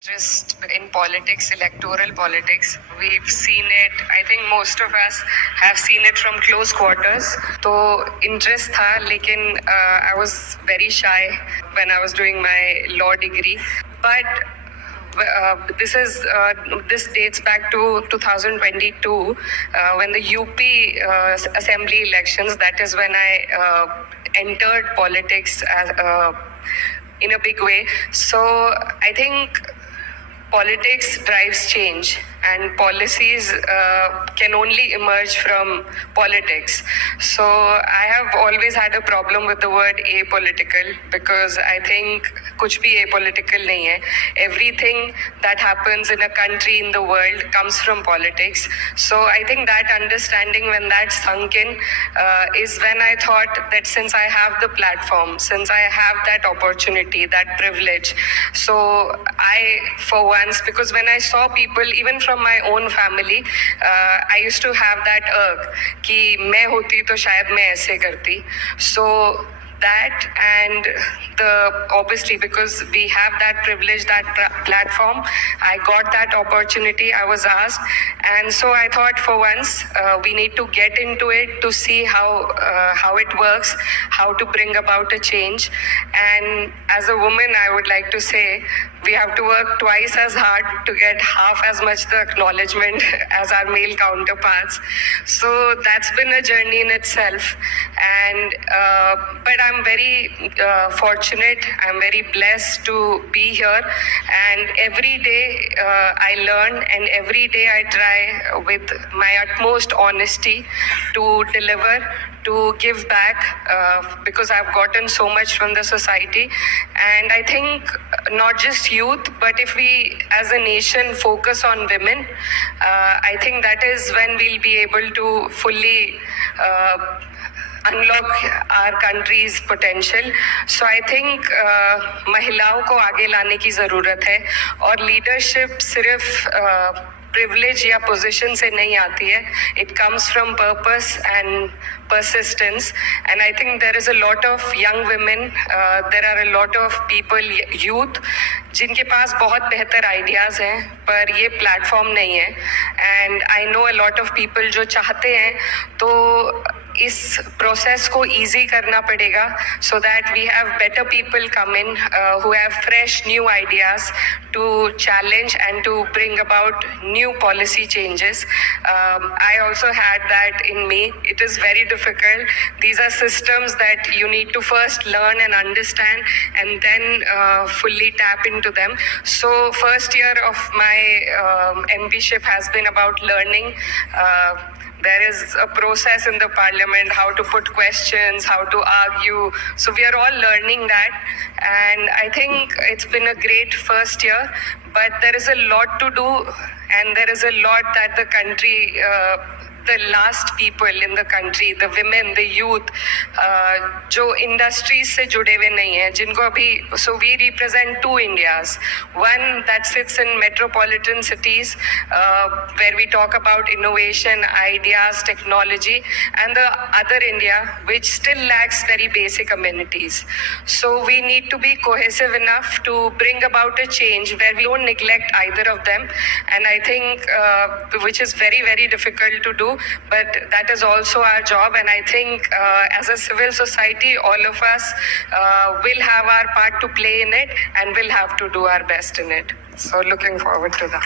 Just in politics, electoral politics, we've seen it. I think most of us have seen it from close quarters. तो interest था, लेकिन I was very shy when I was doing my law degree. But this dates back to 2022 when the UP assembly elections. That is when I entered politics in a big way. So I think politics drives change, and policies can only emerge from politics. So I have always had a problem with the word apolitical, because I think कुछ भी apolitical नहीं है. Everything that happens in a country, in the world, comes from politics. So I think that understanding, when that sunk in, is when I thought that since I have the platform, since I have that opportunity, that privilege, so I, for once, because when I saw people, even from my own family, I used to have that urge कि मैं होती तो शायद मैं ऐसे करती. So that, and the obviously, because we have that privilege, that platform, I got that opportunity, I was asked, and so I thought for once we need to get into it to see how it works, how to bring about a change. And as a woman, I would like to say we have to work twice as hard to get half as much the acknowledgement as our male counterparts. So that's been a journey in itself. And but I'm very fortunate, I'm very blessed to be here, and every day I learn, and every day I try with my utmost honesty to deliver, to give back, because I've gotten so much from the society. And I think not just youth, but if we as a nation focus on women, I think that is when we'll be able to fully unlock our country's potential. So I think महिलाओं को आगे लाने की ज़रूरत है, और leadership सिर्फ privilege या position से नहीं आती है. It comes from purpose and persistence. And I think there is a lot of young women, there are a lot of people, youth, जिनके पास बहुत बेहतर ideas हैं, पर ये platform नहीं है. And I know a lot of people जो चाहते हैं, तो इस प्रोसेस को इजी करना पड़ेगा, so that we have better people come in who have fresh new ideas to challenge and to bring about new policy changes. I also had that in me. It is very difficult. These are systems that you need to first learn and understand, and then fully tap into them. So first year of my MPship has been about learning. There is a process in the parliament, how to put questions, how to argue. So we are all learning that. And I think it's been a great first year, but there is a lot to do, and there is a lot that the country, the last people in the country, the women, the youth, जो industries से जुड़े हुए नहीं हैं, जिनको अभी, so we represent two Indias. One that sits in metropolitan cities, where we talk about innovation, ideas, technology, and the other India, which still lacks very basic amenities. So we need to be cohesive enough to bring about a change where we don't neglect either of them. And I think, which is very, very difficult to do, but that is also our job. And I think as a civil society, all of us will have our part to play in it, and will have to do our best in it. So looking forward to that.